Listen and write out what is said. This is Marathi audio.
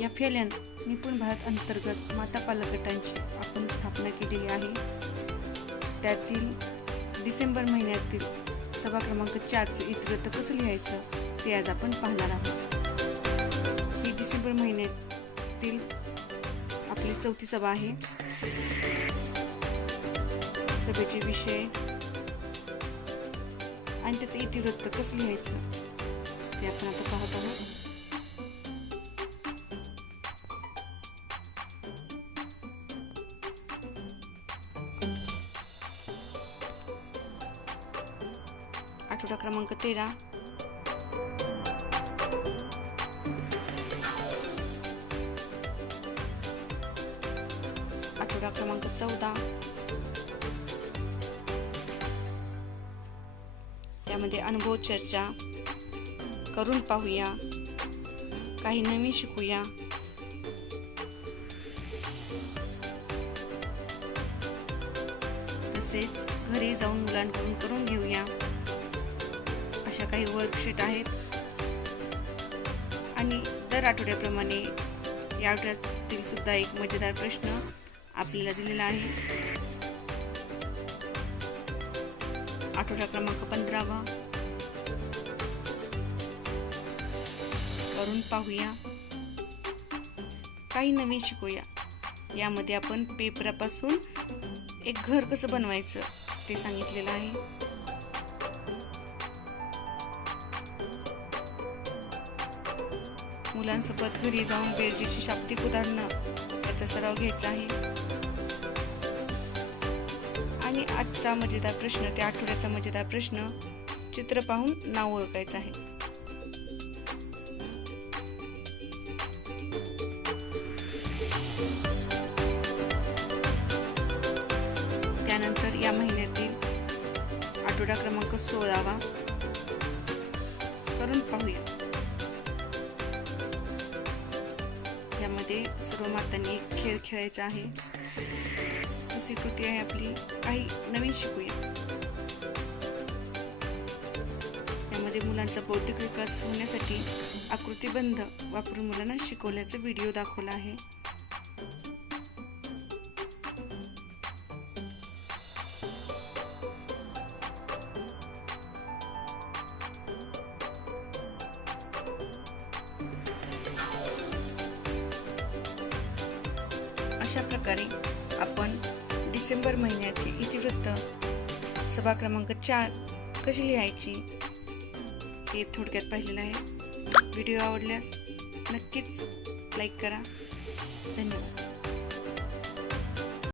या फेल्यान निपुण भारत अंतर्गत माता पालक गटांची आपण स्थापना केलेली आहे. त्यातील डिसेंबर महिन्यातील सभा क्रमांक चारचं इतिवृत्त कसं लिहायचं ते आज आपण पाहणार आहोत. ही डिसेंबर महिन्यातील आपली चौथी सभा आहे. सभेचे विषय आणि त्याचं इतिवृत्त कसं लिहायचं ते आपण आता पाहत आहोत. आठवडा क्रमांक तेरा आठवडा क्रमांक चौदा त्यामध्ये अनुभव चर्चा करून पाहूया काही नवीन शिकूया तसेच घरी जाऊन मुलांकडून करून घेऊया अशा काही वर्कशीट आहेत. आणि दर आठवड्याप्रमाणे या आठवड्यातील सुद्धा एक मजेदार प्रश्न आपल्याला दिलेला आहे. आठवडा क्रमांक पंधरावा. करून पाहूया. काही नवीन शिकूया. यामध्ये आपण पेपरापासून एक घर कसं बनवायचं ते सांगितलेलं आहे. मुलांसोबत घरी जाऊन बेरजेची शाब्दिक उदाहरणं याचा सराव घ्यायचा आहे. आणि आजचा मजेदार प्रश्न त्या आठवड्याचा मजेदार प्रश्न चित्र पाहून नाव ओळखायचं आहे. त्यानंतर या महिन्यातील आठवडा क्रमांक सोळावा. करून पाहूया. यामध्ये सर्व मातांनी खेळ खेळायचा आहे. दुसरी कृती आहे आपली काही नवीन शिकूया. यामध्ये मुलांचा बौद्धिक विकास होण्यासाठी आकृतीबंध वापरून मुलांना शिकवल्याचा व्हिडिओ दाखवला आहे. अशा प्रकारे आपण डिसेंबर महिन्याचे इतिवृत्त सभा क्रमांक चार कशी लिहायची हे थोडक्यात पाहिलेलं आहे. व्हिडिओ आवडल्यास नक्कीच लाईक करा. धन्यवाद.